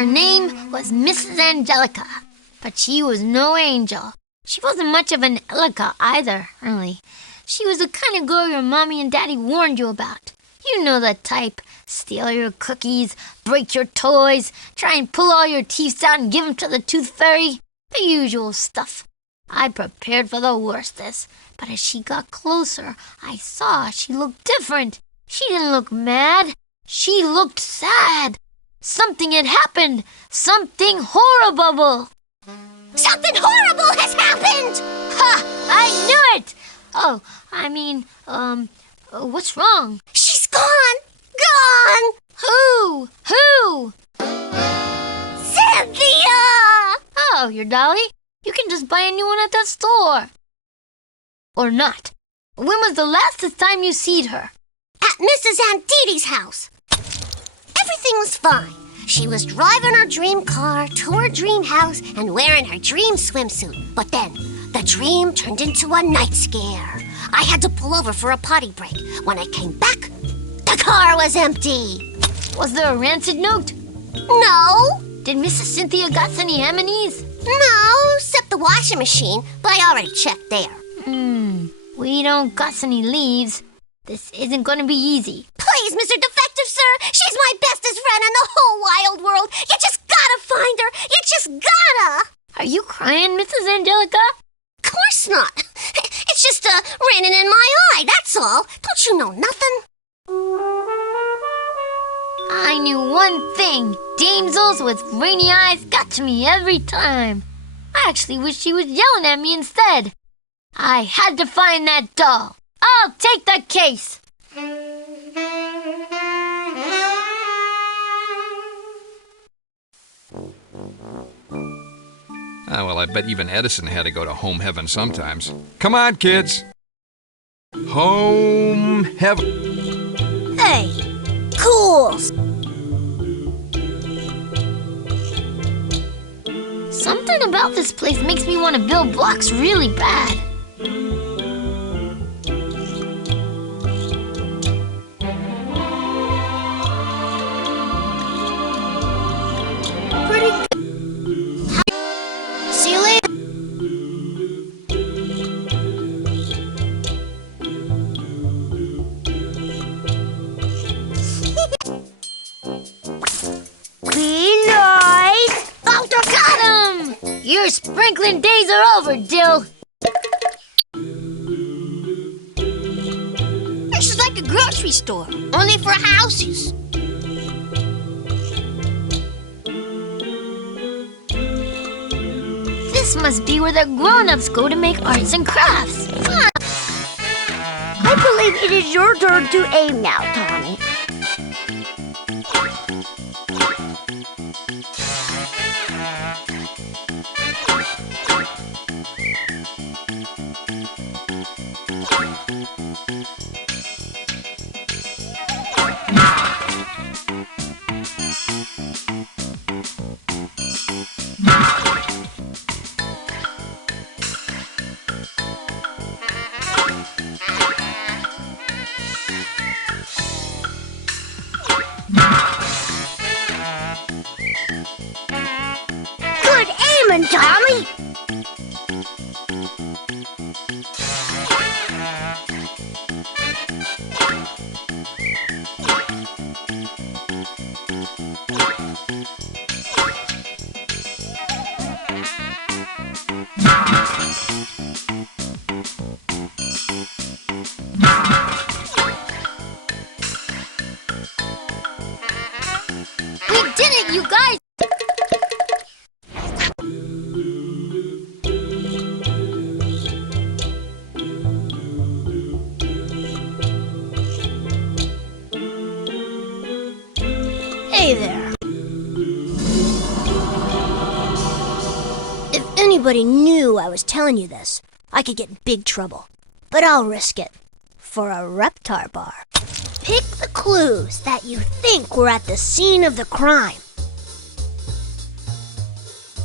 Her name was Mrs. Angelica, but she was no angel. She wasn't much of an Elica either, really. She was the kind of girl your mommy and daddy warned you about. You know the type. Steal your cookies, break your toys, try and pull all your teeth out and give them to the tooth fairy. The usual stuff. I prepared for the worstest, but as she got closer, I saw she looked different. She didn't look mad. She looked sad. Something had happened. Something horrible. Something horrible has happened! Ha! I knew it! Oh, what's wrong? She's gone! Gone! Who? Cynthia! Oh, your dolly? You can just buy a new one at the store. Or not. When was the last time you seed her? At Mrs. Aunt Dee Dee's house. Everything was fine. She was driving her dream car to her dream house and wearing her dream swimsuit. But then, the dream turned into a night scare. I had to pull over for a potty break. When I came back, the car was empty. Was there a rancid note? No. Did Mrs. Cynthia got any M&Es? No, except the washing machine, but I already checked there. We don't got any leaves. This isn't going to be easy. Please, Mr. Defective, sir. She's my bestest friend in the whole wide world. You just gotta find her. You just gotta. Are you crying, Mrs. Angelica? Of course not. It's just raining in my eye, that's all. Don't you know nothing? I knew one thing. Damsels with rainy eyes got to me every time. I actually wish she was yelling at me instead. I had to find that doll. I'll take the case. Well, I bet even Edison had to go to home heaven sometimes. Come on, kids. Home heaven. Hey, cool. Something about this place makes me want to build blocks really bad. Pretty good. See you later. Green light. Oh, got him! Your sprinkling days are over, Dill. This is like a grocery store, only for houses. This must be where the grown-ups go to make arts and crafts. I believe it is your turn to aim now, Tommy. Good aiming, Tommy! We did it, you guys! Hey there. If anybody knew I was telling you this, I could get in big trouble. But I'll risk it. For a Reptar bar. Pick the clues that you think were at the scene of the crime.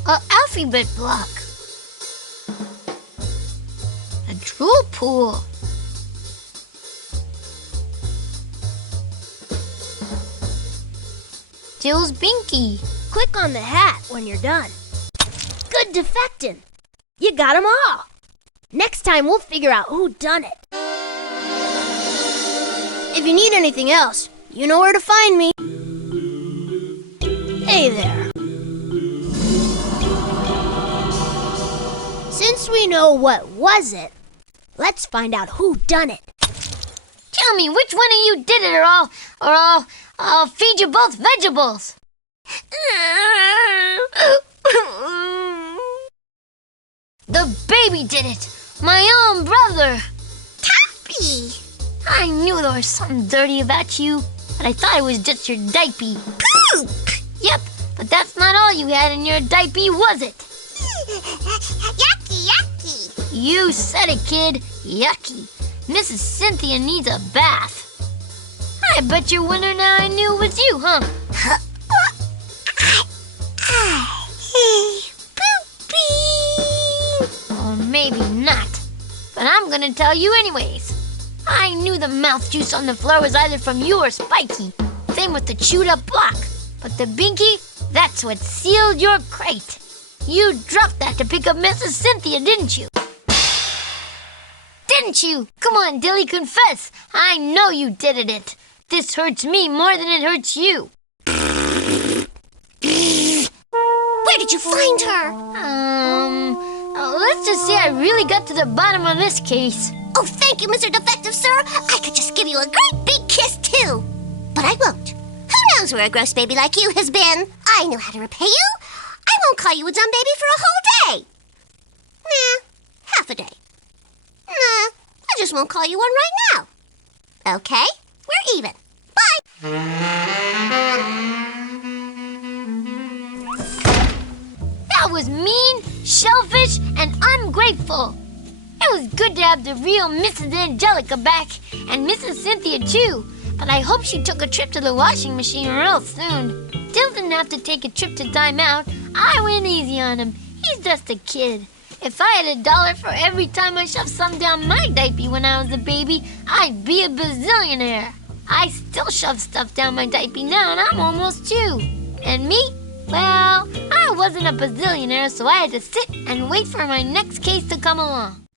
A alphabet block. A drool pool. Jill's binky. click on the hat when you're done. Good defecting. You got them all. Next time we'll figure out who done it. If you need anything else, you know where to find me. Hey there. Since we know what was it, let's find out who done it. Tell me which one of you did it, or I'll feed you both vegetables. The baby did it. My own brother. Tappy! I knew there was something dirty about you, but I thought it was just your diaper. Poop! Yep, but that's not all you had in your diaper, was it? Yucky, yucky! You said it, kid. Yucky. Mrs. Cynthia needs a bath. I bet your winner now I knew it was you, huh? Poopy! Or maybe not. But I'm gonna tell you anyways. I knew the mouth juice on the floor was either from you or Spiky. Same with the chewed up block. But the binky, that's what sealed your crate. You dropped that to pick up Mrs. Cynthia, didn't you? Didn't you? Come on, Dilly, confess. I know you did it. This hurts me more than it hurts you. Where did you find her? Let's just say I really got to the bottom of this case. Oh, thank you, Mr. Defective, sir. I could just give you a great big kiss, too. But I won't. Who knows where a gross baby like you has been? I know how to repay you. I won't call you a dumb baby for a whole day. Nah, half a day. Nah, I just won't call you one right now. Okay, we're even. Bye. That was mean, selfish, and ungrateful. It was good to have the real Mrs. Angelica back, and Mrs. Cynthia too. But I hope she took a trip to the washing machine real soon. Dill didn't have to take a trip to time out. I went easy on him. He's just a kid. If I had $1 for every time I shoved some down my diaper when I was a baby, I'd be a bazillionaire. I still shove stuff down my diaper now, and I'm almost 2. And me? Well, I wasn't a bazillionaire, so I had to sit and wait for my next case to come along.